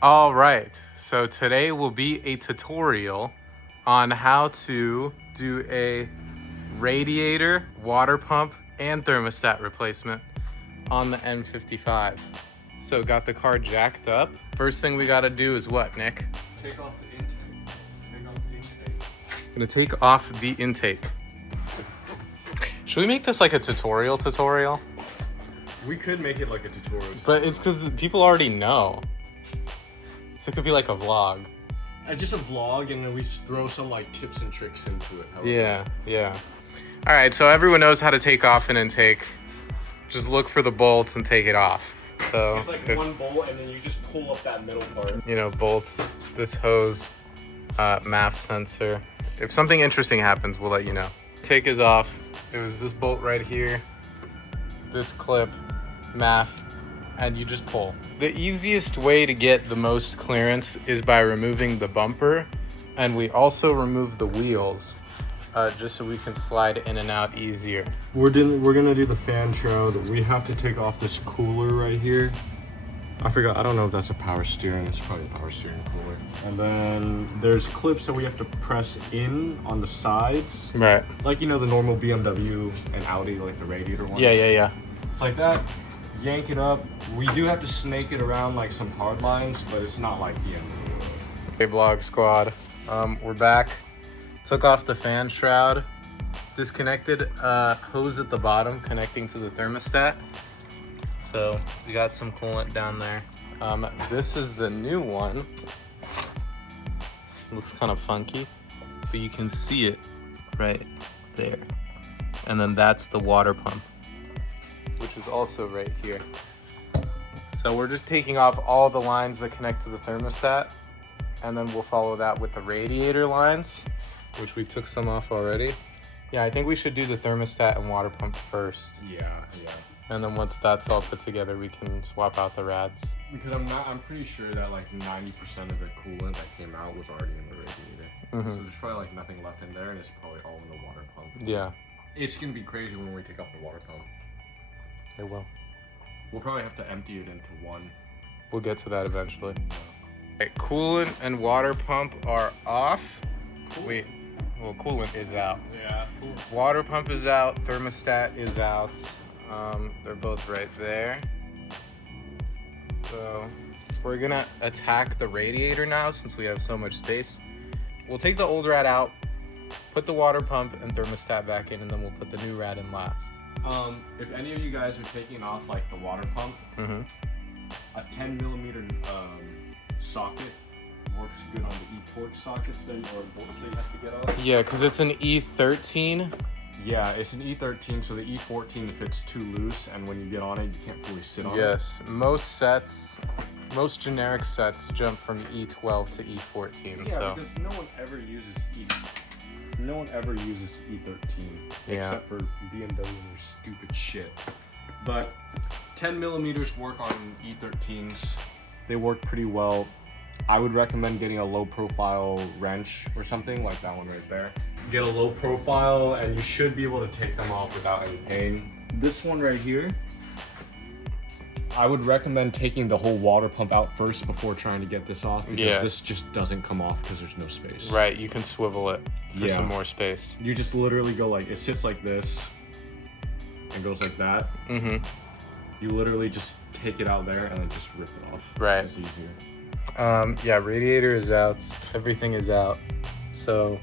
All right, so today will be a tutorial on how to do a radiator, water pump, and thermostat replacement on the N55. So got the car jacked up. First thing we gotta do is what, Nick? Take off the intake. Take off the intake. I'm gonna take off the intake. Should we make this like a tutorial? We could make it like a tutorial. But it's because people already know. So it could be like a vlog. Just a vlog, and then we throw some like tips and tricks into it. Yeah. All right, so everyone knows how to take off an intake. Just look for the bolts and take it off. So It's like one bolt, and then you just pull up that middle part. you know, bolts, this hose, MAF sensor. If something interesting happens, we'll let you know. Take is off. It was this bolt right here, this clip, MAF, and you just pull. The easiest way to get the most clearance is by removing the bumper, and we also remove the wheels, just so we can slide in and out easier. We're gonna do the fan shroud. We have to take off this cooler right here. I forgot. I don't know if that's a power steering. It's probably a power steering cooler. And then there's clips that we have to press in on the sides. Right. Like, you know, the normal BMW and Audi, like the radiator ones. Yeah. It's like that. Yank it up. We do have to snake it around like some hard lines, but it's not like BMW. Hey, vlog squad. We're back. Took off the fan shroud. Disconnected hose at the bottom connecting to the thermostat. So we got some coolant down there. This is the new one. Looks kind of funky, but you can see it right there. And then that's the water pump, which is also right here. So we're just taking off all the lines that connect to the thermostat, and then we'll follow that with the radiator lines, which we took some off already. Yeah, I think we should do the thermostat and water pump first. Yeah. And then once that's all put together, we can swap out the rads. Because I'm pretty sure that like 90% of the coolant that came out was already in the radiator. Mhm. So there's probably like nothing left in there, and it's probably all in the water pump. Yeah, It's gonna be crazy when we take off the water pump. it will. We'll probably have to empty it into one. We'll get to that eventually. Okay, coolant and water pump are off. Wait, well, coolant is out. Yeah, cool. Water pump is out, thermostat is out. They're both right there. So we're gonna attack the radiator now since we have so much space. We'll take the old rad out, put the water pump and thermostat back in, and then we'll put the new rad in last. If any of you guys are taking off like the water pump, Mm-hmm. a 10mm socket works good on the E-port sockets or bolts that you have to get off. Yeah, because it's an E13. Yeah, it's an E13, so the E14, if it's too loose and when you get on it, you can't fully sit on it. Yes, most generic sets jump from E12 to E14. Yeah, So because no one ever uses E13 Yeah. except for BMW and their stupid shit. But 10mm work on E13s. They work pretty well. I would recommend getting a low profile wrench or something like that one right there. Get a low profile and you should be able to take them off without any pain. This one right here, I would recommend taking the whole water pump out first before trying to get this off, because this just doesn't come off because there's no space. right, you can swivel it for Yeah. some more space. You just literally go like, it sits like this and goes like that. Mm-hmm. You literally just take it out there and then just rip it off. Right. It's easier. Yeah, radiator is out. Everything is out. So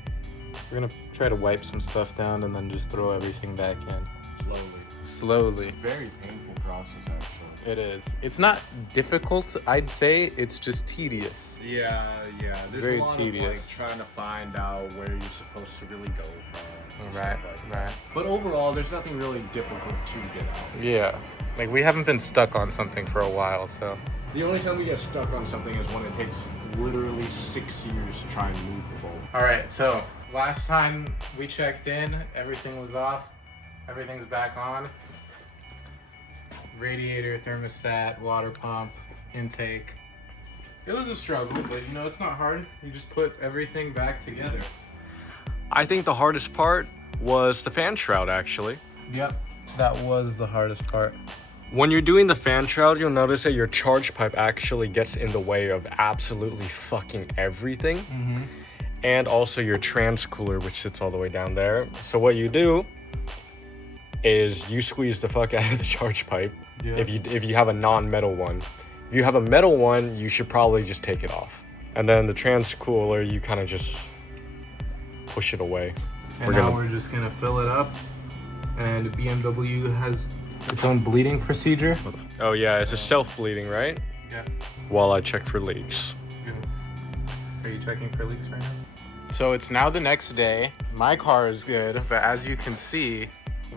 we're gonna try to wipe some stuff down and then just throw everything back in. Slowly. It's a very painful process, actually. It is. It's not difficult, I'd say. It's just tedious. Yeah. There's Very a lot tedious. of like trying to find out where you're supposed to really go from. and Right, stuff like that. right. But overall, there's nothing really difficult to get out. Yeah. Like, we haven't been stuck on something for a while, so. The only time we get stuck on something is when it takes literally 6 years to try and move the bolt. All right, so last time we checked in, everything was off. Everything's back on. Radiator, thermostat, water pump, intake. It was a struggle, but you know, it's not hard. You just put everything back together. I think the hardest part was the fan shroud, actually. Yep, that was the hardest part. When you're doing the fan shroud, you'll notice that your charge pipe actually gets in the way of absolutely fucking everything. Mm-hmm. And also your trans cooler, which sits all the way down there. So what you do is you squeeze the fuck out of the charge pipe. Yeah. If you have a non-metal one. If you have a metal one, you should probably just take it off. And then the trans cooler, you kind of just push it away. And we're just gonna fill it up. And BMW has its own bleeding procedure. Oh yeah, it's a self-bleeding, right? Yeah. While I check for leaks. Goodness. Are you checking for leaks right now? So it's now the next day. My car is good, but as you can see,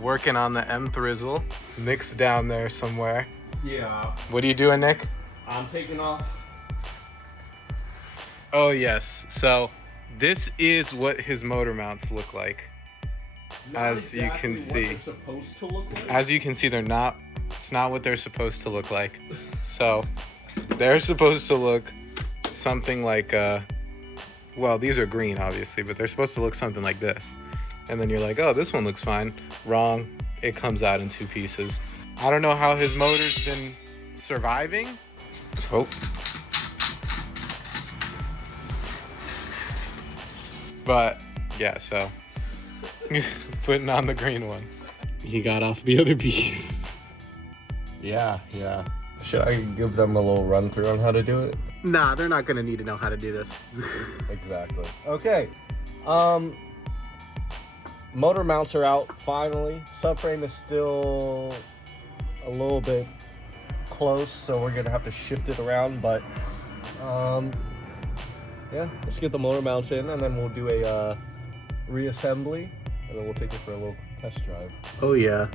working on the M Thrizzle. Nick's down there somewhere. Yeah. What are you doing, Nick? I'm taking off. Oh yes. So this is what his motor mounts look like. As you can see. Supposed to look like. As you can see, they're not. It's not what they're supposed to look like. So they're supposed to look something like. Well, these are green, obviously, but they're supposed to look something like this. And then you're like, oh, this one looks fine. Wrong. It comes out in 2 pieces. I don't know how his motor's been surviving. Oh. But yeah, so putting on the green one. He got off the other piece. Yeah. Should I give them a little run through on how to do it? Nah, they're not gonna need to know how to do this. Exactly. Okay. Motor mounts are out finally. Subframe is still a little bit close, so we're gonna have to shift it around, but yeah, let's get the motor mounts in and then we'll do a reassembly and then we'll take it for a little test drive. Oh yeah.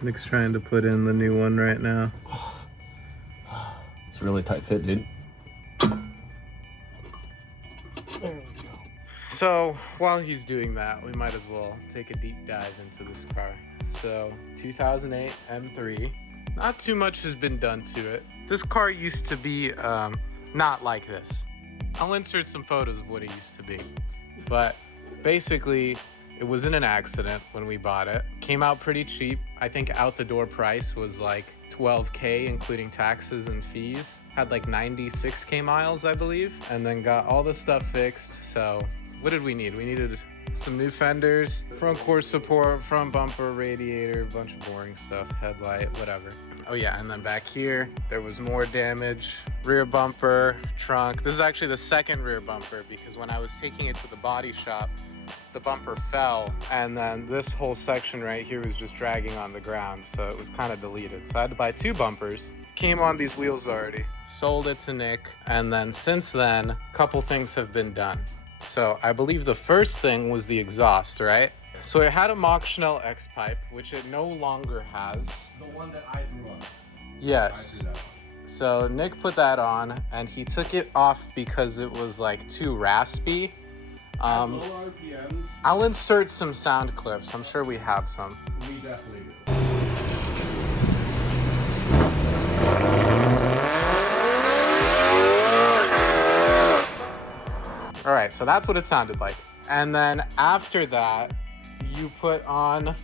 Nick's trying to put in the new one right now. It's a really tight fit, dude. So while he's doing that, we might as well take a deep dive into this car. So 2008 M3, not too much has been done to it. This car used to be not like this. I'll insert some photos of what it used to be. But basically, it was in an accident when we bought it. Came out pretty cheap. I think out the door price was like $12K, including taxes and fees. Had like 96K miles, I believe. And then got all the stuff fixed. So what did we need? We needed some new fenders, front core support, front bumper, radiator, a bunch of boring stuff, headlight, whatever. Oh yeah, and then back here, there was more damage. Rear bumper, trunk. This is actually the second rear bumper because when I was taking it to the body shop, the bumper fell, and then this whole section right here was just dragging on the ground, so it was kind of deleted. So I had to buy 2 bumpers. Came on these wheels already. Sold it to Nick, and then since then, a couple things have been done. So I believe the first thing was the exhaust, right? So it had a Mach Schnell X pipe, which it no longer has. The one that I threw on. Yes. I threw that on. So Nick put that on, and he took it off because it was like too raspy. Low RPMs. I'll insert some sound clips. I'm sure we have some. We definitely do. All right, so that's what it sounded like. And then after that, you put on,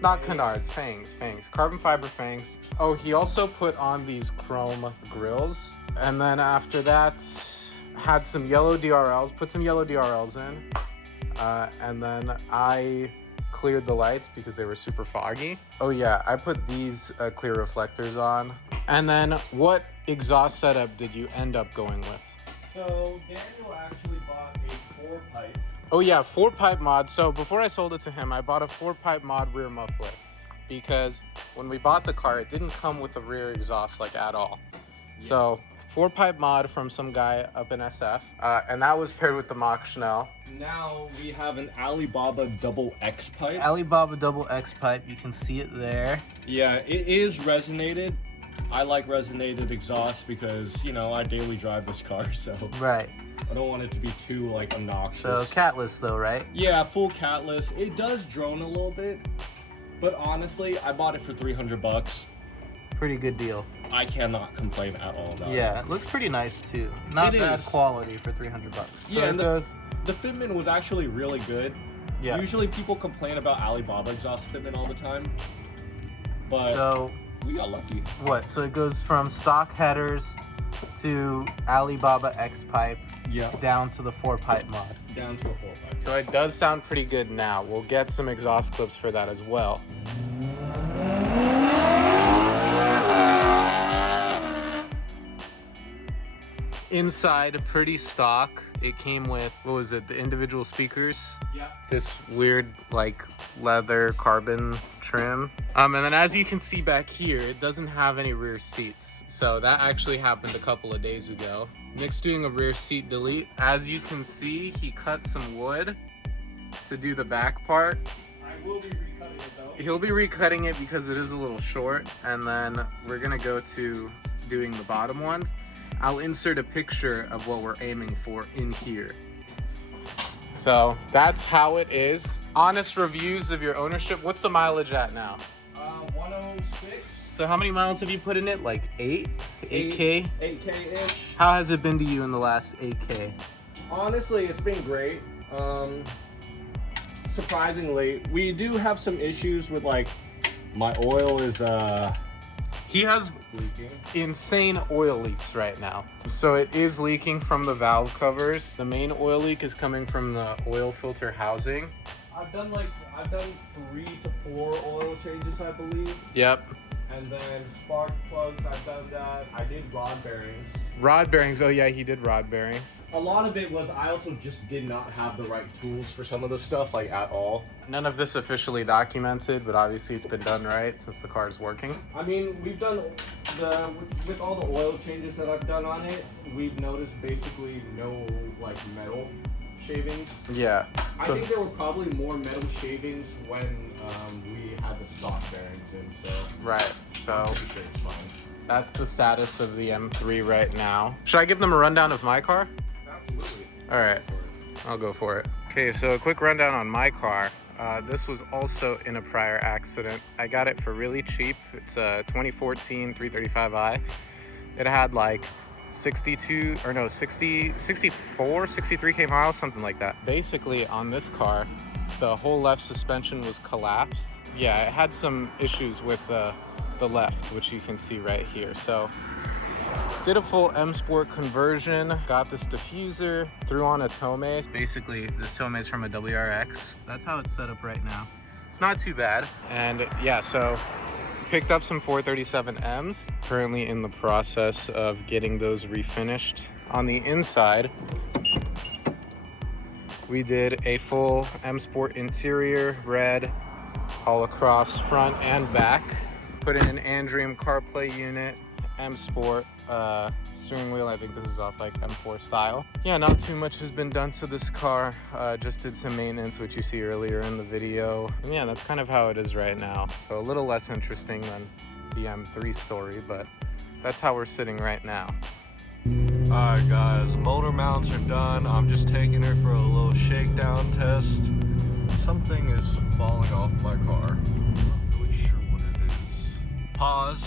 not canards, fangs, carbon fiber fangs. Oh, he also put on these chrome grills. And then after that, had some yellow DRLs, put some yellow DRLs in. And then I cleared the lights because they were super foggy. Oh yeah, I put these clear reflectors on. And then what exhaust setup did you end up going with? So Daniel actually bought a 4-pipe. Oh yeah, 4-pipe mod. So before I sold it to him, I bought a 4-pipe mod rear muffler because when we bought the car, it didn't come with a rear exhaust like at all. Yeah. So 4-pipe mod from some guy up in SF, and that was paired with the Mach Schnell. Now we have an Alibaba double X pipe. Alibaba double X pipe, you can see it there. Yeah, it is resonated. I like resonated exhaust because, you know, I daily drive this car, so right. I don't want it to be too, like, obnoxious. So catless though, right? Yeah, full catless. It does drone a little bit, but honestly, I bought it for $300. Pretty good deal. I cannot complain at all about it. Yeah, it looks pretty nice too. Not bad quality for $300. So yeah, and the fitment was actually really good. Yeah. Usually people complain about Alibaba exhaust fitment all the time. but So we got lucky. what? So it goes from stock headers to Alibaba X pipe, Yeah. down to the 4-pipe mod. Down to a 4-pipe. So it does sound pretty good now. We'll get some exhaust clips for that as well. Inside, pretty stock. It came with, what was it, the individual speakers? Yeah. This weird, like, leather carbon trim. And then as you can see back here, it doesn't have any rear seats. So that actually happened a couple of days ago. Nick's doing a rear seat delete. As you can see, he cut some wood to do the back part. I will be recutting it though. He'll be recutting it because it is a little short, and then we're gonna go to doing the bottom ones. I'll insert a picture of what we're aiming for in here. So that's how it is. Honest reviews of your ownership. What's the mileage at now? 106. So how many miles have you put in it? Like 8K? 8K-ish. How has it been to you in the last 8K? Honestly, it's been great. Surprisingly, we do have some issues with like my oil is He has leaking. insane oil leaks right now. So it is leaking from the valve covers. The main oil leak is coming from the oil filter housing. I've done 3 to 4 oil changes, I believe. Yep. And then spark plugs, I've done that. I did rod bearings. Rod bearings, oh yeah, he did rod bearings. A lot of it was I also just did not have the right tools for some of the stuff, like at all. None of this officially documented, but obviously it's been done right since the car is working. I mean, we've done with all the oil changes that I've done on it, we've noticed basically no like metal shavings. Yeah. I think there were probably more metal shavings when we had the stock bearings in, so. Right, so I'm pretty sure it's fine. that's the status of the M3 right now. Should I give them a rundown of my car? Absolutely. All right, I'll go for it. Okay, so a quick rundown on my car. This was also in a prior accident. I got it for really cheap. It's a 2014 335i. It had like 64, 63K miles, something like that. Basically on this car, the whole left suspension was collapsed. Yeah, it had some issues with the left, which you can see right here. So did a full M Sport conversion, got this diffuser, threw on a Tomei. Basically, this Tomei is from a WRX. That's how it's set up right now. It's not too bad. And yeah, so picked up some 437Ms. Currently in the process of getting those refinished. On the inside, we did a full M Sport interior, red, all across front and back. Put in an Andrium CarPlay unit, M Sport steering wheel. I think this is off like M4 style. Yeah, not too much has been done to this car. Just did some maintenance, which you see earlier in the video. And yeah, that's kind of how it is right now. So a little less interesting than the M3 story, but that's how we're sitting right now. Alright guys, motor mounts are done. I'm just taking her for a little shakedown test. Something is falling off my car. I'm not really sure what it is. Pause.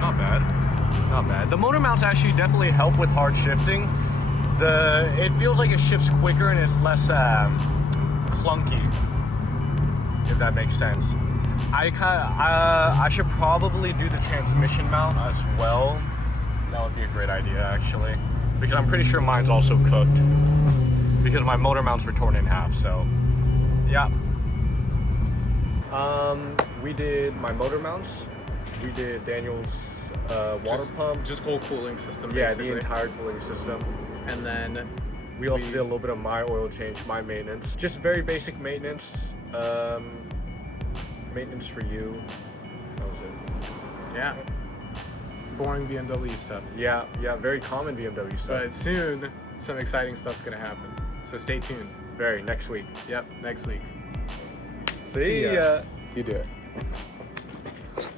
Not bad. Not bad. The motor mounts actually definitely help with hard shifting. It feels like it shifts quicker and it's less clunky, if that makes sense. I should probably do the transmission mount as well. That would be a great idea actually, because I'm pretty sure mine's also cooked because my motor mounts were torn in half. So yeah, we did my motor mounts, we did Daniel's water pump, Just whole cooling system. yeah, basically. the entire cooling system. And then We also did a little bit of my oil change, my maintenance. Just very basic maintenance. Maintenance for you. That was it. yeah, boring BMW stuff. Yeah, very common BMW stuff. But soon, some exciting stuff's gonna happen. So stay tuned. Very, next week. Yep, next week. See ya. You do it.